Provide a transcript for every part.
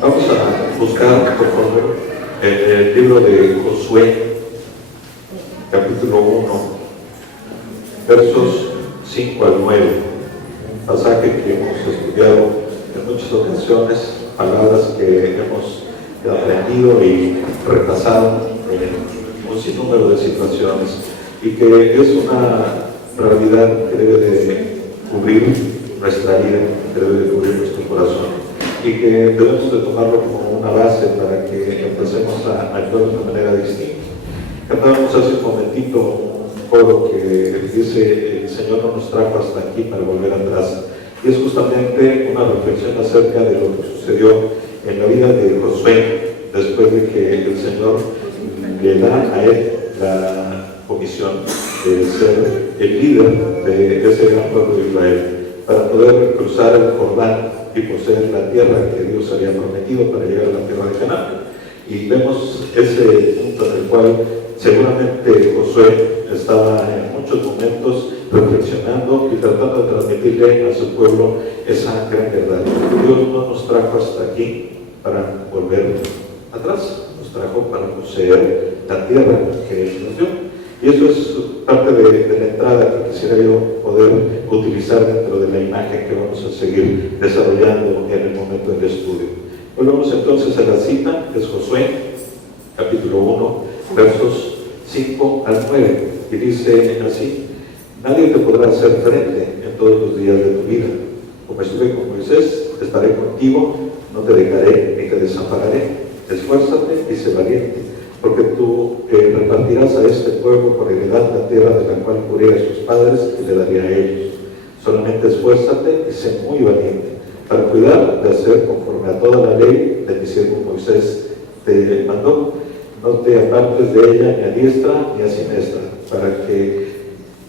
Vamos a buscar, por favor, en el libro de Josué, capítulo 1, versos 5 al 9, un pasaje que hemos estudiado en muchas ocasiones, palabras que hemos aprendido y repasado en un sinnúmero de situaciones, y que es una realidad que debe de cubrir nuestra vida, que debe de cubrir nuestro corazón, y que debemos de tomarlo como una base para que empecemos a actuar de una manera distinta. Cantábamos hace un momentito un coro que dice: el Señor no nos trajo hasta aquí para volver atrás, y es justamente una reflexión acerca de lo que sucedió en la vida de Josué después de que el Señor le da a él la comisión de ser el líder de ese gran pueblo de Israel para poder cruzar el Jordán y poseer la tierra que Dios había prometido para llegar a la tierra de Canaán. Y vemos ese punto en el cual seguramente Josué estaba en muchos momentos reflexionando y tratando de transmitirle a su pueblo esa gran verdad. Dios no nos trajo hasta aquí para volver atrás, nos trajo para poseer la tierra que Él nos dio. Y eso es parte de la entrada que quisiera yo poder utilizar dentro de la imagen que vamos a seguir desarrollando en el momento del estudio. Volvemos entonces a la cita, que es Josué, capítulo 1, versos 5 al 9, y dice así: nadie te podrá hacer frente en todos los días de tu vida. Como estuve con Moisés, estaré contigo, no te dejaré ni te desampararé. Esfuérzate y sé valiente, porque tú repartirás a este pueblo por heredad la tierra de la cual juré a sus padres que le daría a ellos. Solamente esfuérzate y sé muy valiente, para cuidar de hacer conforme a toda la ley de mi siervo Moisés te mandó. No te apartes de ella ni a diestra ni a siniestra, para que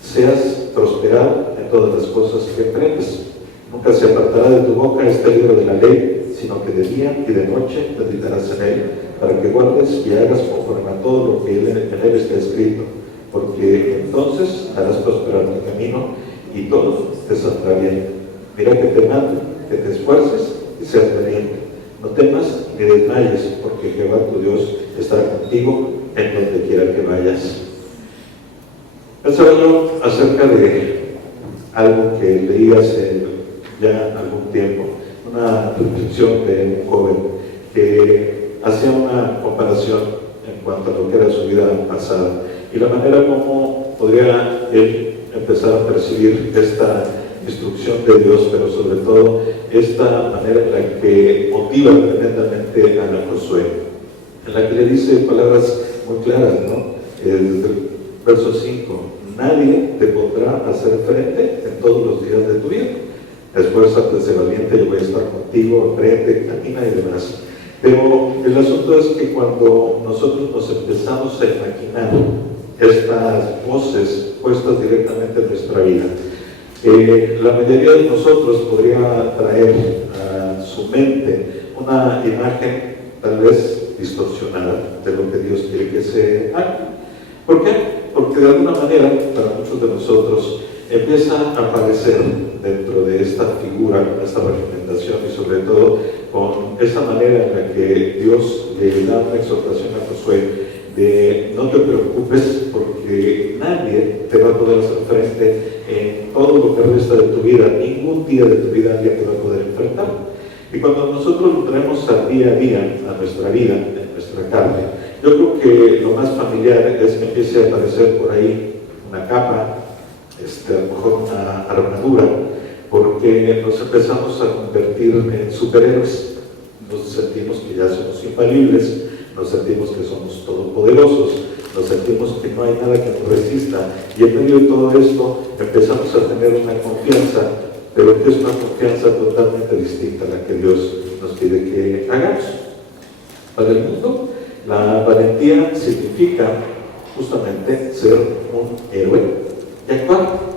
seas prosperado en todas las cosas que emprendes. Nunca se apartará de tu boca este libro de la ley, sino que de día y de noche meditarás en él, para que guardes y hagas conforme a todo lo que en él está escrito, porque entonces harás prosperar tu camino y todo te saldrá bien. Mira que te mando, que te esfuerces y seas valiente. No temas ni desmayes, porque Jehová tu Dios estará contigo en donde quiera que vayas. Pensaba yo acerca de algo que leí hace ya algún tiempo, una reflexión de un joven que hacía una comparación en cuanto a lo que era su vida pasada y la manera como podría él empezar a percibir esta instrucción de Dios, pero sobre todo esta manera en la que motiva tremendamente a Josué, en la que le dice palabras muy claras, ¿no? El verso 5: nadie te podrá hacer frente en todos los días de tu vida. Esfuérzate, sé valiente, yo voy a estar contigo, aprende, camina y demás. Pero el asunto es que cuando nosotros nos empezamos a imaginar estas voces puestas directamente en nuestra vida, la mayoría de nosotros podría traer a su mente una imagen tal vez distorsionada de lo que Dios quiere que se haga. ¿Por qué? Porque de alguna manera, para muchos de nosotros, empieza a aparecer dentro de esta figura, esta recomendación y sobre todo con esa manera en la que Dios le da una exhortación a Josué de no te preocupes porque nadie te va a poder hacer frente en todo lo que resta de tu vida, ningún día de tu vida alguien te va a poder enfrentar. Y cuando nosotros lo traemos al día a día, a nuestra vida, en nuestra carne, yo creo que lo más familiar es que empiece a aparecer por ahí una capa, a lo mejor una armadura, porque nos empezamos a convertir en superhéroes. Nos sentimos que ya somos infalibles, nos sentimos que somos todopoderosos, nos sentimos que no hay nada que nos resista, y en medio de todo esto empezamos a tener una confianza, pero que es una confianza totalmente distinta a la que Dios nos pide que hagamos. Para el mundo, la valentía significa justamente ser un héroe y actuar.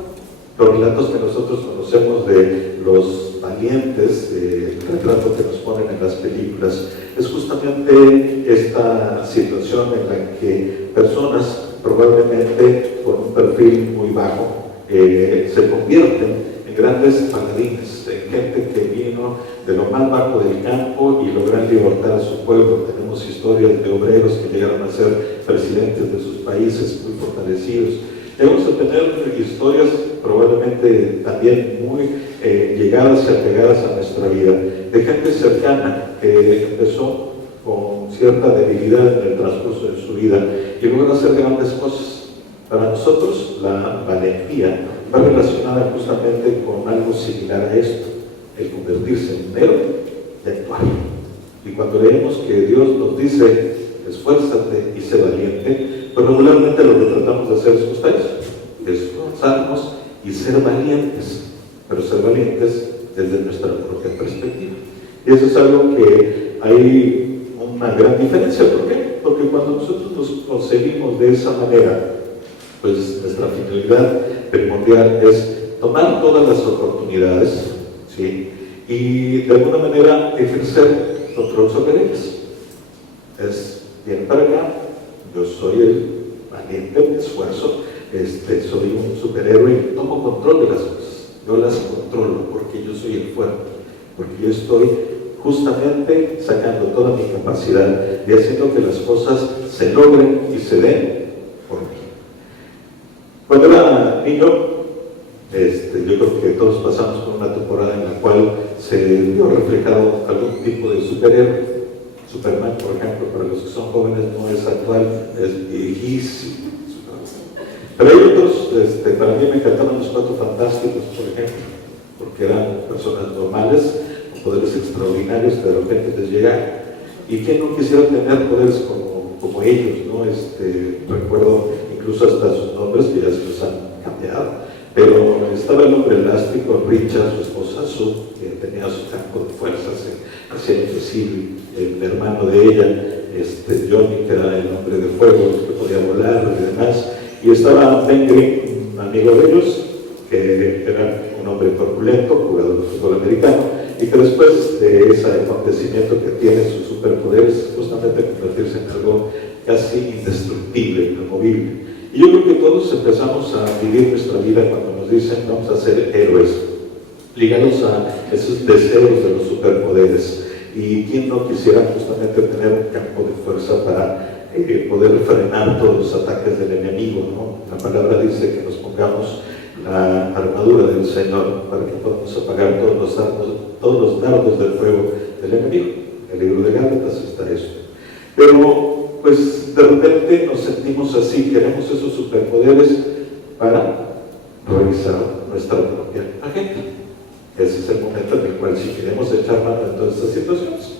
Los relatos que nosotros conocemos de los valientes, el retrato que nos ponen en las películas, es justamente esta situación en la que personas probablemente con un perfil muy bajo se convierten en grandes paladines, en gente que vino de lo más bajo del campo y logran libertar a su pueblo. Tenemos historias de obreros que llegaron a ser presidentes de sus países muy fortalecidos. Vamos a tener historias probablemente también muy llegadas y apegadas a nuestra vida, de gente cercana que empezó con cierta debilidad en el transcurso de su vida y logró hacer grandes cosas. Para nosotros la valentía va relacionada justamente con algo similar a esto, el convertirse en un héroe y actuar. Y cuando leemos que Dios nos dice, esfuérzate y sé valiente, pues regularmente lo que tratamos de hacer es justo eso, esforzarnos y ser valientes, pero ser valientes desde nuestra propia perspectiva. Y eso es algo que hay una gran diferencia. ¿Por qué? Porque cuando nosotros nos concebimos de esa manera, pues nuestra finalidad primordial es tomar todas las oportunidades, ¿sí? Y de alguna manera ejercer control sobre ellas. Es bien para acá, yo soy el valiente, me esfuerzo, soy un superhéroe y tomo control de las cosas. Yo las controlo porque yo soy el fuerte, porque yo estoy justamente sacando toda mi capacidad y haciendo que las cosas se logren y se den por mí. Cuando era niño, yo creo que todos pasamos por una temporada en la cual se vio reflejado algún tipo de superhéroe. Superman, por ejemplo, para los que son jóvenes no es actual, es viejísimo. Pero hay otros, para mí me encantaban los Cuatro Fantásticos, por ejemplo, porque eran personas normales, con poderes extraordinarios que de repente les llegaban. ¿Y quién no quisiera tener poderes como ellos, no? Recuerdo incluso hasta sus nombres, que ya se los han cambiado, pero estaba el hombre elástico, Richard, su esposa Sue, que tenía su campo de fuerza, se hacía invisible, el hermano de ella, Johnny, que era el hombre de fuego, que podía volar y demás, y estaba Ben Green, un amigo de ellos, que era un hombre corpulento, jugador de fútbol americano, y que después de ese acontecimiento que tiene sus superpoderes, justamente convertirse en algo casi indestructible, inamovible. Y yo creo que todos empezamos a vivir nuestra vida cuando nos dicen vamos a ser héroes, ligados a esos deseos de los superpoderes. Y quién no quisiera justamente tener un campo de fuerza para poder frenar todos los ataques del enemigo, ¿no? La palabra dice que nos pongamos la armadura del Señor para que podamos apagar todos los dardos del fuego del enemigo. En el libro de Gálatas está eso. Pero pues de repente nos sentimos así, queremos esos superpoderes para realizar nuestra propia agenda. Ese es el momento en el cual si queremos echar mano de todas estas situaciones.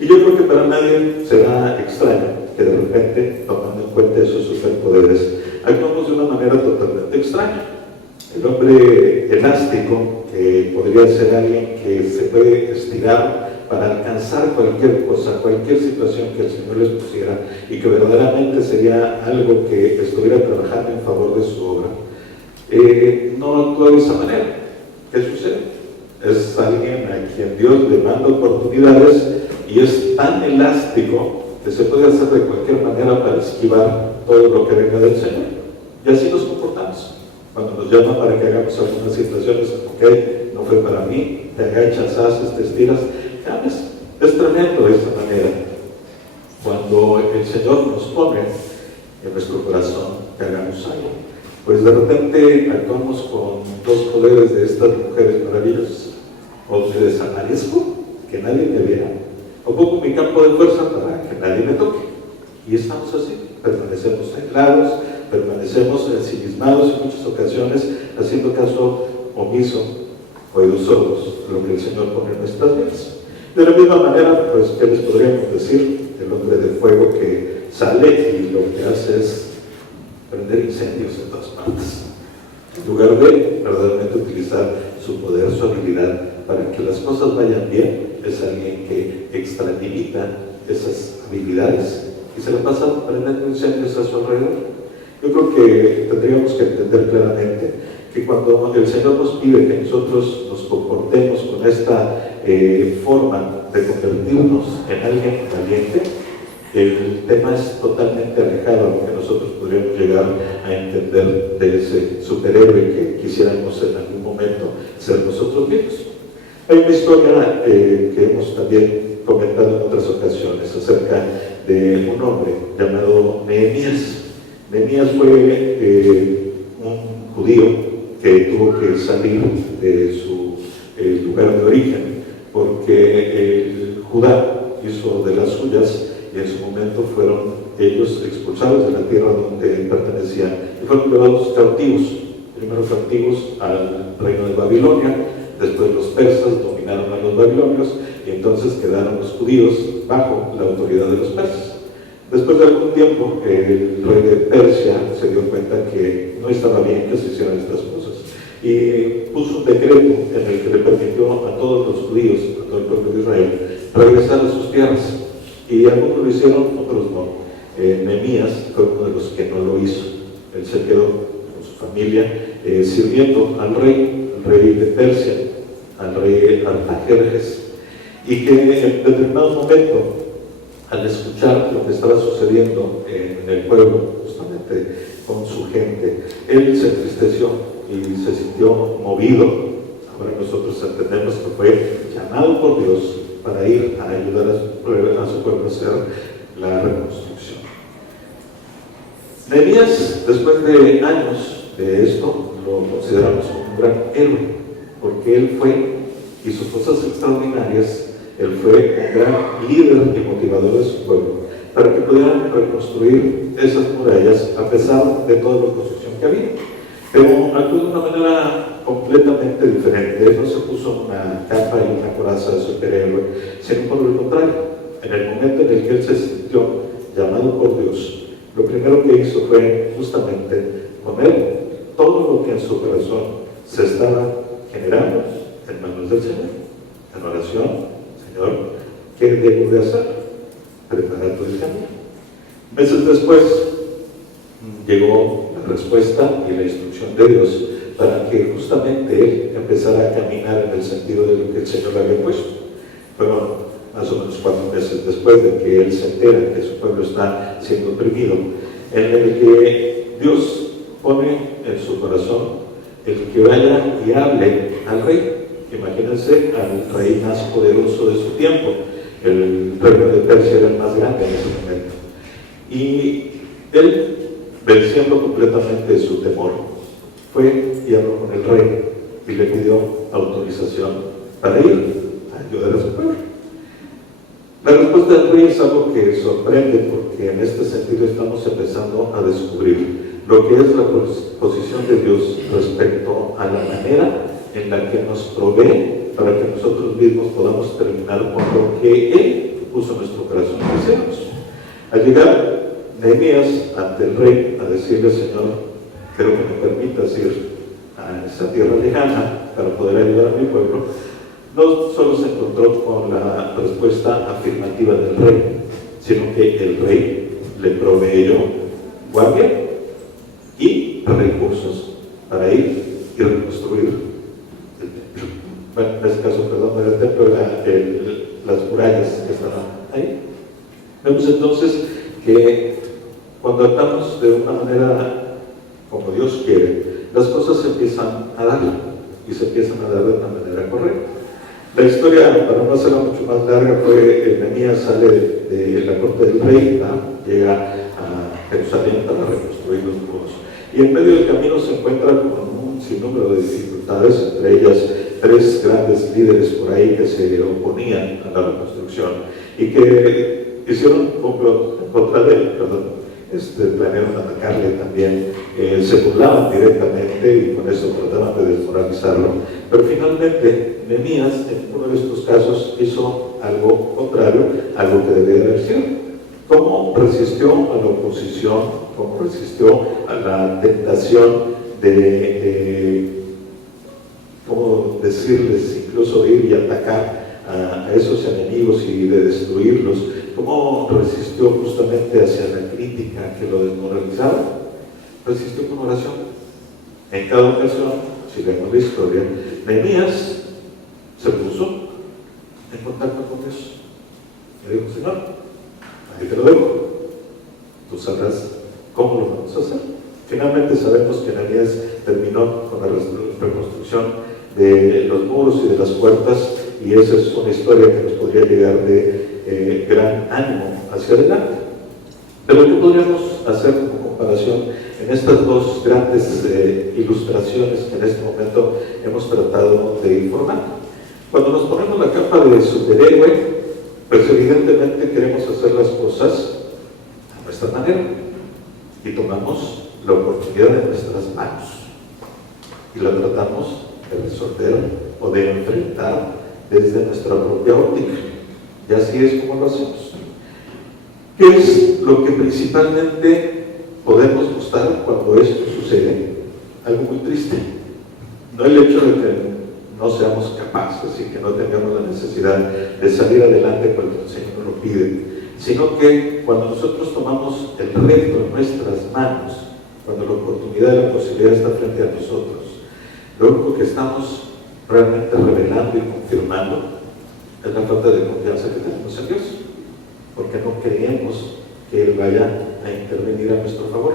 Y yo creo que para nadie será extraño que de repente, tomando en cuenta esos superpoderes, actuamos de una manera totalmente extraña. El hombre elástico, que podría ser alguien que se puede estirar para alcanzar cualquier cosa, cualquier situación que el Señor les pusiera y que verdaderamente sería algo que estuviera trabajando en favor de su obra, no actúa de esa manera. ¿Qué sucede? Es alguien a quien Dios le manda oportunidades y es tan elástico que se puede hacer de cualquier manera para esquivar todo lo que venga del Señor. Y así nos comportamos. Cuando nos llaman para que hagamos algunas situaciones, ok, no fue para mí, te agachas, haces, te estiras, cambias. Es tremendo de esta manera. Cuando el Señor nos pone en nuestro corazón que hagamos algo, pues de repente actuamos con dos poderes de estas mujeres maravillosas. O me desaparezco, que nadie me vea, o pongo mi campo de fuerza para que nadie me toque. Y estamos así, permanecemos aislados, permanecemos ensimismados en muchas ocasiones, haciendo caso omiso, oídos sordos, lo que el Señor pone en nuestras vidas. De la misma manera, pues, ¿qué les podríamos decir? El hombre de fuego que sale y lo que hace es prender incendios en todas partes, en lugar de verdaderamente utilizar su poder, su habilidad para que las cosas vayan bien. Es alguien que extralimita esas habilidades y se le pasa prendiendo incendios a su alrededor. Yo creo que tendríamos que entender claramente que cuando el Señor nos pide que nosotros nos comportemos con esta forma de convertirnos en alguien valiente, el tema es totalmente alejado a lo que nosotros podríamos llegar a entender de ese superhéroe que quisiéramos en algún momento ser nosotros mismos. Hay una historia que hemos también comentado en otras ocasiones acerca de un hombre llamado Nehemías. Nehemías fue un judío que tuvo que salir de su lugar de origen porque Judá hizo de las suyas y en su momento fueron ellos expulsados de la tierra donde pertenecían y fueron llevados cautivos, primero cautivos al reino de Babilonia, después los persas dominaron a los babilonios y entonces quedaron los judíos bajo la autoridad de los persas. Después de algún tiempo el rey de Persia se dio cuenta que no estaba bien que se hicieran estas cosas y puso un decreto en el que le permitió a todos los judíos, a todo el pueblo de Israel, regresar a sus tierras. Y algunos lo hicieron, otros no. Nehemías fue uno de los que no lo hizo. Él se quedó con su familia sirviendo al rey de Persia, al rey Artajerjes, y que en determinado momento, al escuchar lo que estaba sucediendo en el pueblo, justamente con su gente, él se entristeció y se sintió movido. Ahora nosotros entendemos que fue llamado por Dios para ir a ayudar a su pueblo a hacer la reconstrucción. Nehemías, después de años de esto, lo consideramos como un gran héroe, porque él hizo cosas extraordinarias. Él fue un gran líder y motivador de su pueblo para que pudieran reconstruir esas murallas a pesar de toda la oposición que había. Pero actuó de una manera completamente diferente. Él no se puso una capa y una coraza de superhéroe, sino por el contrario. En el momento en el que él se sintió llamado por Dios, lo primero que hizo fue justamente poner todo lo que en su corazón se estaba generando en manos del Señor, en oración. Señor, ¿qué debo de hacer? Preparar todo el camino. Meses después llegó la respuesta y la instrucción de Dios para que justamente él empezara a caminar en el sentido de lo que el Señor le había puesto. Fueron más o menos 4 meses después de que él se entera que su pueblo está siendo oprimido, en el que Dios pone en su corazón el que vaya y hable al rey. Imagínense al rey más poderoso de su tiempo. El reino de Persia era el más grande en ese momento. Y él, venciendo completamente su temor, fue y habló con el rey y le pidió autorización para ir a ayudar a su pueblo. La respuesta del rey es algo que sorprende, porque en este sentido estamos empezando a descubrir lo que es la posición de Dios respecto a la manera en la que nos provee para que nosotros mismos podamos terminar con lo que Él puso en nuestro corazón que hacemos. Al llegar Nehemías ante el rey a decirle: Señor, quiero que me permitas ir a esa tierra lejana para poder ayudar a mi pueblo, no solo se encontró con la respuesta afirmativa del rey, sino que el rey le proveyó guardia y recursos para ir y reconstruir el templo. Bueno, en este caso, perdón, no era el templo, era las murallas que estaban ahí. Vemos entonces que cuando actuamos de una manera como Dios quiere, las cosas se empiezan a dar y se empiezan a dar de una manera correcta. La historia, para no hacerla mucho más larga, fue Nehemías sale de la corte del rey, llega a Jerusalén para reconstruir los muros. Y en medio del camino se encuentra con un sinnúmero de dificultades, entre ellas 3 grandes líderes por ahí que se oponían a la reconstrucción y que hicieron complot en contra de él, planearon atacarle también, se burlaban directamente y con eso trataban de desmoralizarlo. Pero finalmente Nehemías, en uno de estos casos, hizo algo contrario a lo que debía haber sido. ¿Cómo resistió a la oposición? ¿Cómo resistió a la tentación ¿cómo decirles? Incluso ir y atacar a esos enemigos y de destruirlos. ¿Cómo resistió justamente hacia la crítica que lo desmoralizaba? Resistió con oración. En cada ocasión, si vemos la historia, Nehemías se puso en contacto con Dios. Le dijo: Señor, ahí te lo dejo, tú sabrás cómo lo vamos a hacer. Finalmente sabemos que Nehemías terminó con la reconstrucción de los muros y de las puertas, y esa es una historia que nos podría llegar de gran ánimo hacia adelante. Pero ¿qué podríamos hacer como comparación en estas dos grandes ilustraciones que en este momento hemos tratado de informar? Cuando nos ponemos la capa de superhéroe, pues evidentemente queremos hacer las cosas a nuestra manera y tomamos la oportunidad en nuestras manos y la tratamos de resolver o de enfrentar desde nuestra propia óptica. Y así es como lo hacemos. ¿Qué es lo que principalmente podemos mostrar cuando esto sucede? Algo muy triste. No el hecho de que no seamos capaces y que no tengamos la necesidad de salir adelante cuando el Señor nos lo pide, sino que cuando nosotros tomamos el reto en nuestras manos, cuando la oportunidad y la posibilidad está frente a nosotros, lo único que estamos realmente revelando y confirmando es la falta de confianza que tenemos en Dios, porque no creemos que Él vaya a intervenir a nuestro favor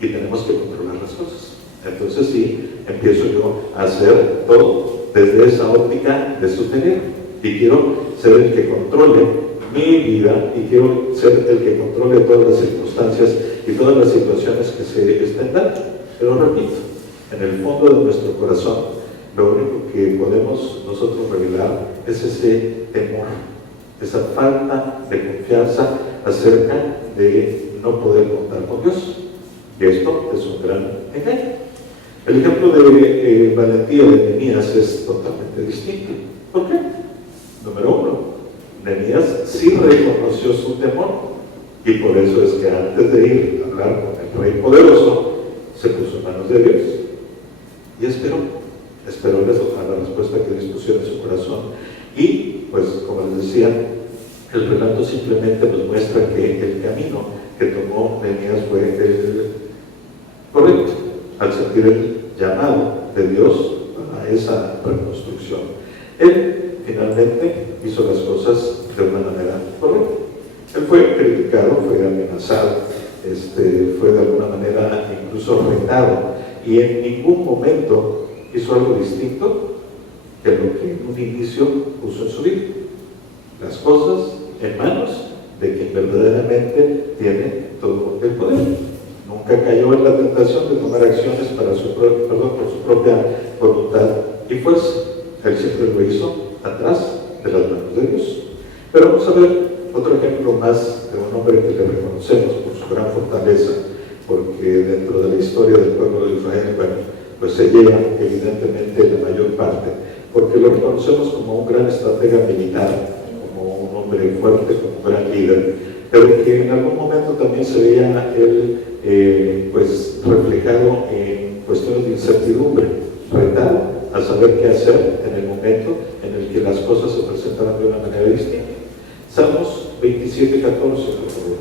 y tenemos que controlar las cosas. Entonces sí, empiezo yo a hacer todo desde esa óptica de sostener y quiero ser el que controle mi vida y quiero ser el que controle todas las circunstancias y todas las situaciones que se estén dando. Pero repito, en el fondo de nuestro corazón, lo único que podemos nosotros revelar es ese temor, esa falta de confianza acerca de no poder contar con Dios. Y esto es un gran engaño. El ejemplo de valentía de Nehemías es totalmente distinto. ¿Por qué? Número uno, Nehemías sí reconoció su temor y por eso es que antes de ir a hablar con el rey poderoso se puso en manos de Dios y esperó a la respuesta que dispusiera en su corazón. Y pues como les decía, el relato simplemente nos muestra que el camino que tomó Nehemías fue el correcto al sentir el llamado de Dios a esa reconstrucción. Él finalmente hizo las cosas de una manera correcta. Él fue criticado, fue amenazado, fue de alguna manera incluso retado y en ningún momento hizo algo distinto que lo que en un inicio puso en su vida. Las cosas en manos de quien verdaderamente tiene todo el poder. Nunca cayó en la tentación de tomar acciones por su propia voluntad y fuerza. Él siempre lo hizo atrás de las manos de Dios. Pero vamos a ver otro ejemplo más de un hombre que le reconocemos por su gran fortaleza, porque dentro de la historia del pueblo de Israel, bueno, pues se lleva evidentemente la mayor parte, porque lo reconocemos como un gran estratega militar, como un hombre fuerte, como un gran líder, pero que en algún momento también se veía él pues reflejado en cuestiones de incertidumbre, retado a saber qué hacer en el momento en el que las cosas se presentaban de una manera distinta. Salmos 27:14, por favor.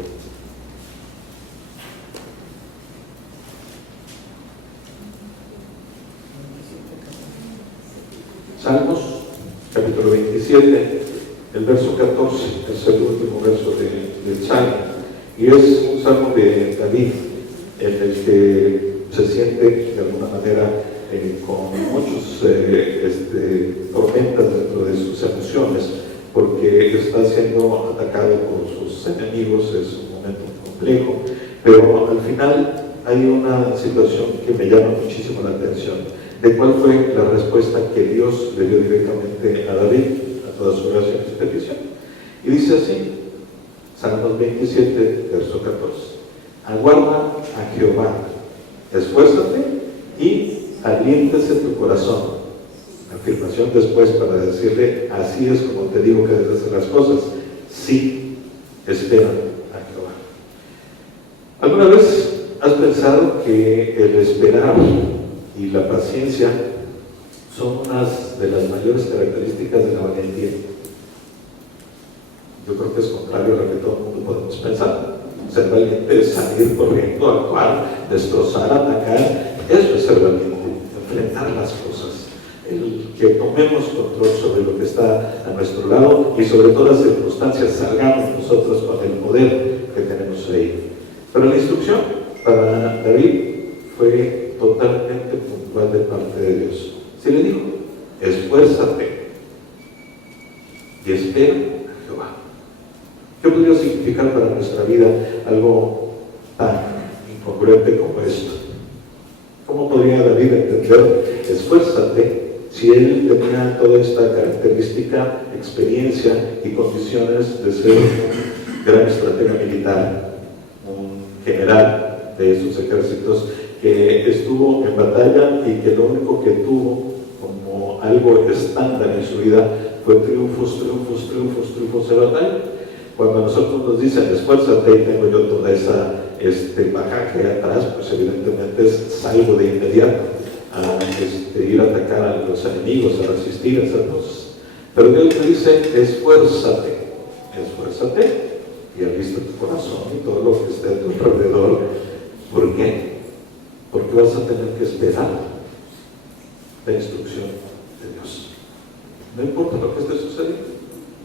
Salmos, capítulo 27, el verso 14, es el último verso del Salmo, y es un salmo de David, en el que se siente de alguna manera con muchos tormentas dentro de sus emociones, porque está siendo atacado por sus enemigos. Es un momento complejo, pero al final hay una situación que me llama muchísimo la atención, de cuál fue la respuesta que Dios le dio directamente a David a todas sus oraciones y petición. Y dice así, Salmos 27, verso 14: aguarda a Jehová, esfuérzate y aliéntese tu corazón. Afirmación después para decirle, así es como te digo que debes hacer las cosas. Sí, espera a Jehová. ¿Alguna vez has pensado que el esperar y la paciencia son unas de las mayores características de la valentía? Yo creo que es contrario a lo que todo el mundo podemos pensar. Ser valiente es salir corriendo, actuar, destrozar, atacar. Eso es ser valiente, enfrentar las cosas. El que tomemos control sobre lo que está a nuestro lado y sobre todas las circunstancias salgamos nosotros con el poder que tenemos ahí. Pero la instrucción para David fue totalmente puntual de parte de Dios. Se le dijo, y espera a Jehová. ¿Qué podría significar para nuestra vida algo tan incongruente como esto? ¿Cómo podría David entender esfuérzate si él tenía toda esta característica, experiencia y condiciones de ser un gran estratega militar, un general de esos ejércitos que estuvo en batalla y que lo único que tuvo como algo estándar en su vida fue triunfos de batalla? Cuando a nosotros nos dicen esfuérzate y tengo yo toda esa bagaje atrás, pues evidentemente salgo de inmediato a ir a atacar a los enemigos, a resistir, a hacer cosas. Pero Dios me dice esfuérzate y alista tu corazón y todo lo que esté a tu alrededor. ¿Por qué? Porque vas a tener que esperar la instrucción de Dios. No importa lo que esté sucediendo.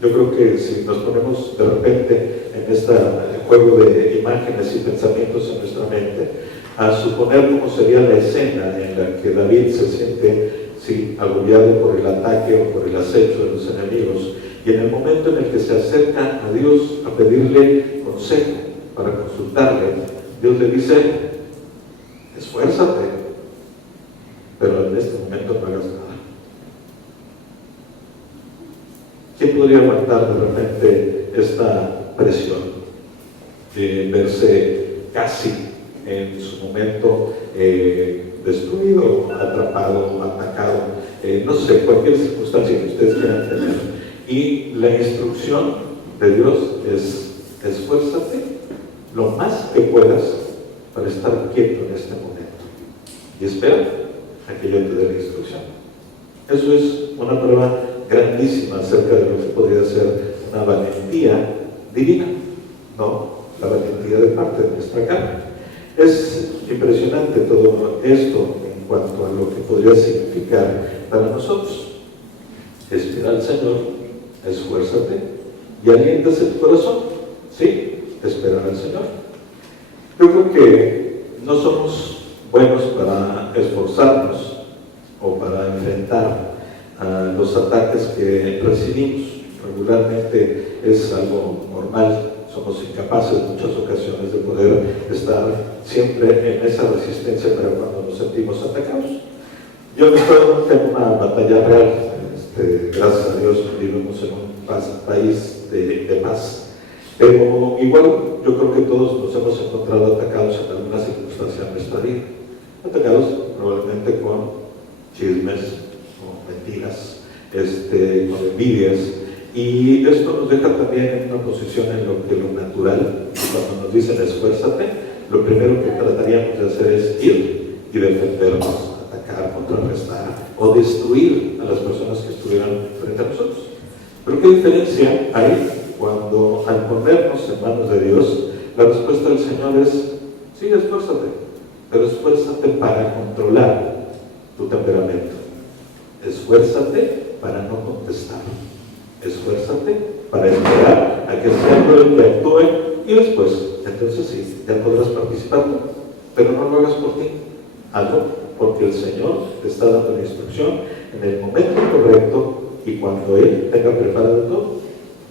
Yo creo que si nos ponemos de repente en este juego de imágenes y pensamientos en nuestra mente, a suponer cómo sería la escena en la que David se siente agobiado por el ataque o por el acecho de los enemigos, y en el momento en el que se acerca a Dios a pedirle consejo, para consultarle, Dios le dice, esfuérzate, pero en este momento no hagas nada. ¿Quién podría aguantar de repente esta presión de verse casi en su momento destruido, atrapado, atacado, no sé, cualquier circunstancia que ustedes quieran tener? Y la instrucción de Dios es esfuérzate lo más que puedas para estar quieto en este momento y espera a que yo te dé la instrucción. Eso es una prueba grandísima acerca de lo que podría ser una valentía divina, no la valentía de parte de nuestra carne. Es impresionante todo esto en cuanto a lo que podría significar para nosotros. Espera al Señor, esfuérzate y aliéntase tu corazón. Sí, esperar al Señor. Yo creo que no somos buenos para esforzarnos o para enfrentar a los ataques que recibimos. Regularmente es algo normal, somos incapaces en muchas ocasiones de poder estar siempre en esa resistencia para cuando nos sentimos atacados. Yo no estoy en una batalla real, gracias a Dios vivimos en un país de paz, pero igual yo creo que todos nos hemos encontrado atacados en alguna circunstancia de nuestra vida, atacados probablemente con chismes, mentiras, con envidias, y esto nos deja también en una posición en lo que lo natural, cuando nos dicen esfuérzate, lo primero que trataríamos de hacer es ir y defendernos, atacar, contrarrestar o destruir a las personas que estuvieran frente a nosotros. Pero ¿qué diferencia hay cuando al ponernos en manos de Dios, la respuesta del Señor es sí, esfuérzate, pero esfuérzate para controlar tu temperamento? Esfuérzate para no contestar. Esfuérzate para esperar a que sea el que actúe y después, entonces sí, ya podrás participar tú, pero no lo hagas por ti, hazlo porque el Señor te está dando la instrucción en el momento correcto y cuando Él tenga preparado todo.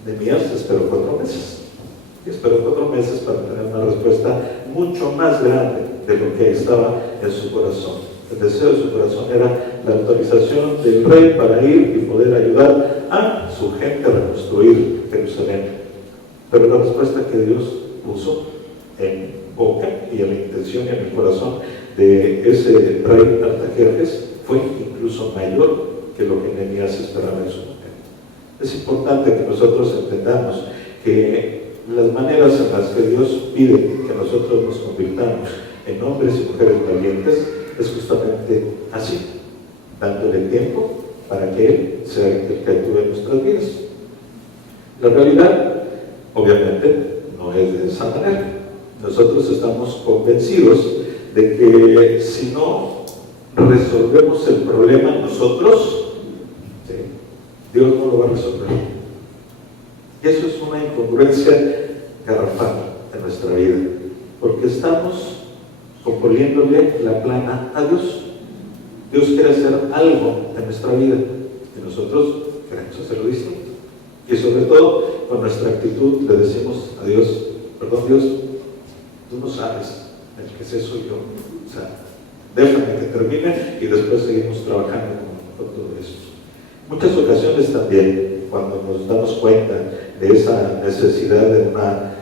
Nehemías esperó 4 meses y esperó 4 meses para tener una respuesta mucho más grande de lo que estaba en su corazón. El deseo de su corazón era la autorización del rey para ir y poder ayudar a su gente a reconstruir Jerusalén. Pero la respuesta que Dios puso en boca y en la intención y en el corazón de ese rey Artajerjes fue incluso mayor que lo que Nehemías esperaba en su momento. Es importante que nosotros entendamos que las maneras en las que Dios pide que nosotros nos convirtamos en hombres y mujeres valientes es justamente así, dándole tiempo para que Él sea el que actúe en nuestras vidas. La realidad, obviamente, no es de esa manera. Nosotros estamos convencidos de que si no resolvemos el problema nosotros, ¿sí?, Dios no lo va a resolver. Y eso es una incongruencia garrafal en nuestra vida, porque estamos componiéndole la plana a Dios. Dios quiere hacer algo en nuestra vida y nosotros queremos hacerlo distinto. Y sobre todo, con nuestra actitud le decimos a Dios, perdón Dios, tú no sabes, el que sé soy yo. O sea, déjame que termine y después seguimos trabajando con todo eso. Muchas ocasiones también, cuando nos damos cuenta de esa necesidad de una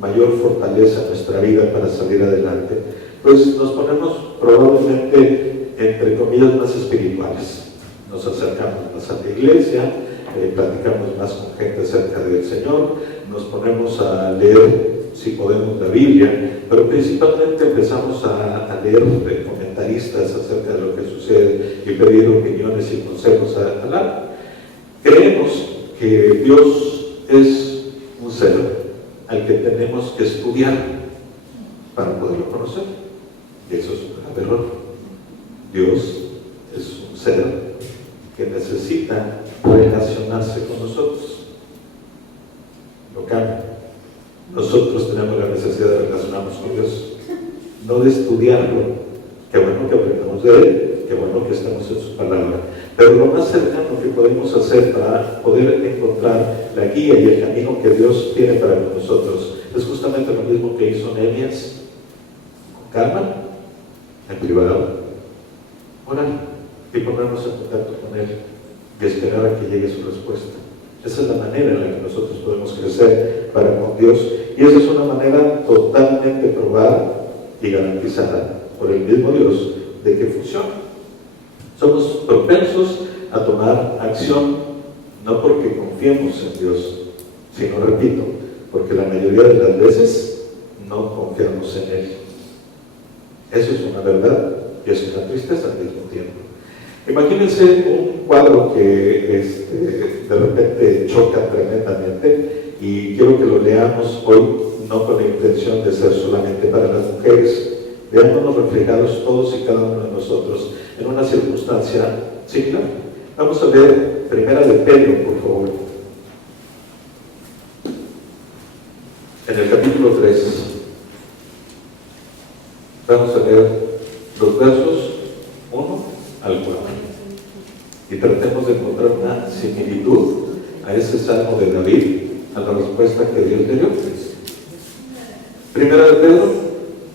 mayor fortaleza en nuestra vida para salir adelante, pues nos ponemos probablemente, entre comillas, más espirituales. Nos acercamos más a la iglesia, platicamos más con gente acerca del Señor, nos ponemos a leer, si podemos, la Biblia, pero principalmente empezamos a leer comentaristas acerca de lo que sucede y pedir opiniones y consejos a la. Creemos que Dios es un ser al que tenemos que estudiar para poderlo conocer, y eso es un grave error. Dios es un ser que necesita relacionarse con nosotros. Lo cambia. Nosotros tenemos la necesidad de relacionarnos con Dios, no de estudiarlo. Qué bueno que aprendamos de Él, qué bueno que estemos en su palabra, pero lo más cercano que podemos hacer para poder encontrar la guía y el camino que Dios tiene para nosotros es justamente lo mismo que hizo Nehemías: con calma, en privado, orar y ponernos en contacto con Él y esperar a que llegue su respuesta. Esa es la manera en la que nosotros podemos crecer para con Dios, y esa es una manera totalmente probada y garantizada por el mismo Dios de que funciona. Somos propensos a tomar acción, no porque confiemos en Dios, sino, repito, porque la mayoría de las veces no confiamos en Él. Eso es una verdad y es una tristeza al mismo tiempo. Imagínense un cuadro que de repente choca tremendamente, y quiero que lo leamos hoy, no con la intención de ser solamente para las mujeres. Veámonos reflejados todos y cada uno de nosotros en una circunstancia similar. Vamos a ver Primera de Pedro, por favor. En el capítulo 3. Vamos a ver los versos 1 al 4. Y tratemos de encontrar una similitud a ese salmo de David, a la respuesta que Dios le dio. Primera de Pedro,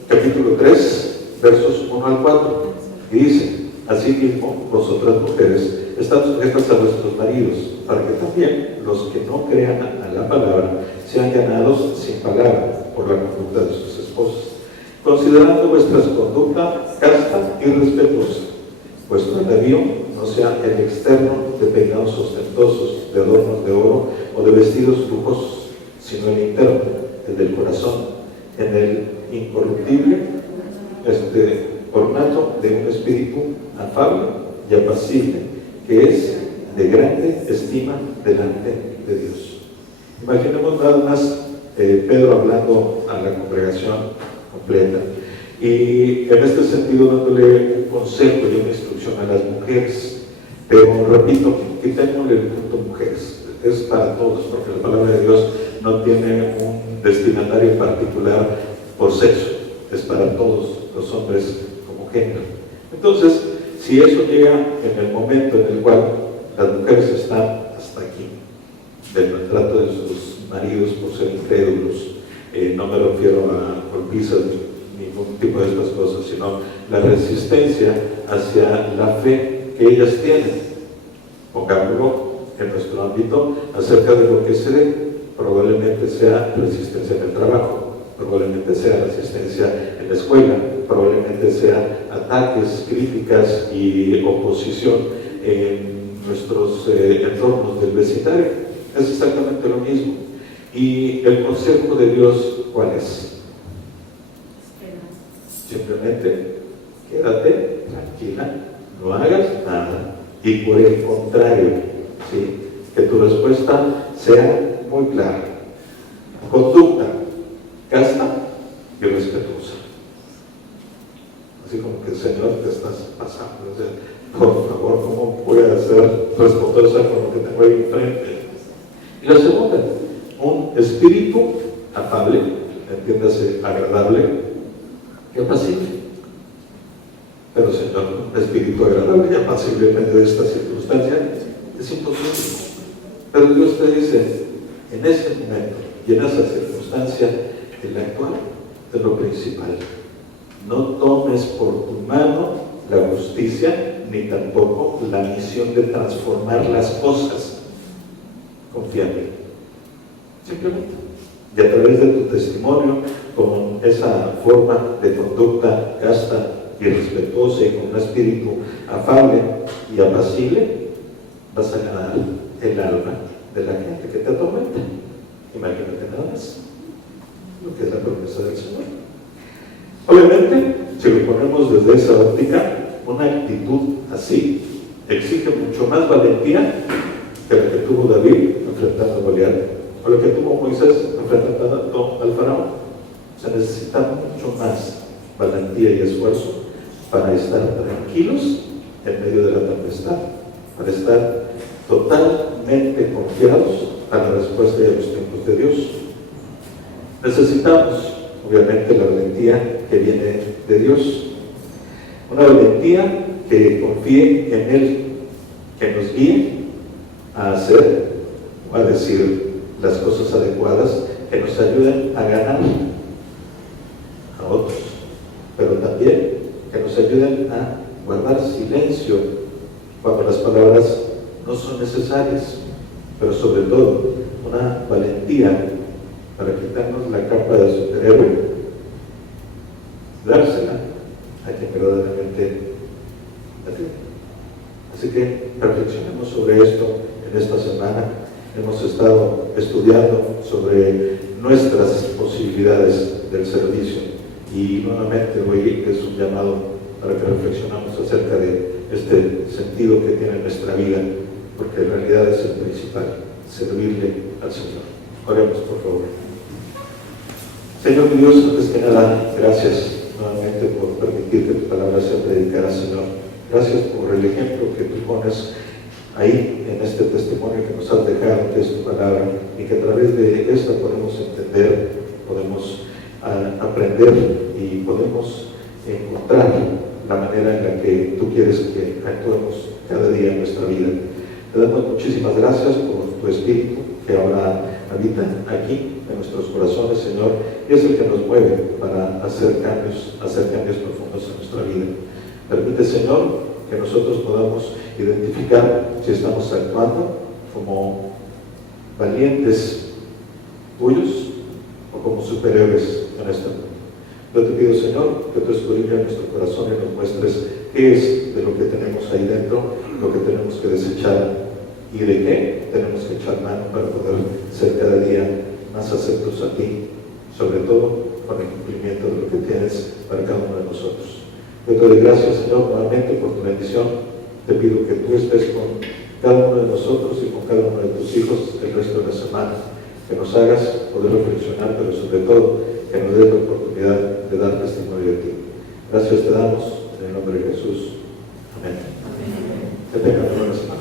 capítulo 3, versos 1 al 4. Y dice: asimismo, vosotras mujeres, estad sujetas a vuestros maridos, para que también los que no crean a la palabra sean ganados sin palabra por la conducta de sus esposos, considerando vuestra conducta casta y respetuosa. Vuestro atavío no sea el externo de peinados ostentosos, de adornos de oro o de vestidos lujosos, sino el interno, el del corazón, en el incorruptible ornato de un espíritu afable y apacible, que es de grande estima delante de Dios. Imaginemos nada más Pedro hablando a la congregación completa, y en este sentido dándole un consejo y una instrucción a las mujeres. Pero repito, quitémosle el punto mujeres, es para todos, porque la palabra de Dios no tiene un destinatario particular por sexo, es para todos los hombres como género. Entonces, si eso llega en el momento en el cual las mujeres están hasta aquí del maltrato de sus maridos por ser incrédulos, no me refiero a golpizas ni ningún tipo de estas cosas, sino la resistencia hacia la fe que ellas tienen, pongámoslo en nuestro ámbito, acerca de lo que se ve. Probablemente sea resistencia en el trabajo, probablemente sea resistencia en la escuela, probablemente sea ataques, críticas y oposición en nuestros entornos del vecindario. Es exactamente lo mismo. Y el consejo de Dios, ¿cuál es? Simplemente quédate tranquila, no hagas nada, y por el contrario, ¿sí?, que tu respuesta sea muy clara: conducta casta y respetuosa. Así como que, Señor, te estás pasando, o sea, por favor, ¿cómo voy a ser respetuosa con lo que tengo ahí enfrente? Y la segunda, un espíritu afable, entiéndase, agradable y apacible. Pero, Señor, un espíritu agradable y apacible en medio de esta circunstancia es imposible. Pero Dios te dice, en ese momento y en esa circunstancia, el actuar es lo principal. No tomes por tu mano la justicia, ni tampoco la misión de transformar las cosas. Confía en mí. Simplemente. Y a través de tu testimonio, con esa forma de conducta casta y respetuosa y con un espíritu afable y apacible, vas a ganar el alma de la gente que te atormenta. Imagínate nada más lo que es la promesa del Señor. Obviamente, si lo ponemos desde esa óptica, una actitud así exige mucho más valentía que la que tuvo David enfrentando a Goliat, o la que tuvo Moisés enfrentando al faraón. Se necesita mucho más valentía y esfuerzo para estar tranquilos en medio de la tempestad, para estar totalmente confiados a la respuesta y a los tiempos de Dios. Necesitamos, obviamente, la valentía que viene de Dios, una valentía que confíe en Él, que nos guíe a hacer o a decir las cosas adecuadas, que nos ayuden a ganar a otros, pero también que nos ayuden a guardar silencio cuando las palabras no son necesarias, pero sobre todo una valentía para quitarnos la capa de superhéroe, dársela a quien verdaderamente la tiene. Así que reflexionemos sobre esto en esta semana. Hemos estado estudiando sobre nuestras posibilidades del servicio y nuevamente hoy es un llamado para que reflexionemos acerca de este sentido que tiene nuestra vida, porque en realidad es el principal, servirle al Señor. Oremos, por favor. Señor Dios, antes que nada, gracias nuevamente por permitir que tu palabra sea predicada, Señor. Gracias por el ejemplo que tú pones ahí en este testimonio que nos has dejado, que es tu palabra, y que a través de esta podemos entender, podemos aprender y podemos encontrar la manera en la que tú quieres que actuemos cada día en nuestra vida. Te damos muchísimas gracias por tu Espíritu que ahora habita aquí en nuestros corazones, Señor, y es el que nos mueve para hacer cambios profundos en nuestra vida. Permite, Señor, que nosotros podamos identificar si estamos actuando como valientes tuyos o como superhéroes en este mundo. Yo te pido, Señor, que tú escudriñes nuestro corazón y nos muestres qué es de lo que tenemos ahí dentro, lo que tenemos que desechar y de qué tenemos que echar mano para poder ser cada día más aceptos a ti, sobre todo con el cumplimiento de lo que tienes para cada uno de nosotros. Yo te doy gracias, Señor, nuevamente por tu bendición. Te pido que tú estés con cada uno de nosotros y con cada uno de tus hijos el resto de la semana, que nos hagas poder reflexionar, pero sobre todo que nos des la oportunidad de dar testimonio de ti. Gracias te damos en el nombre de Jesús. Amén. Que tengan una buena semana.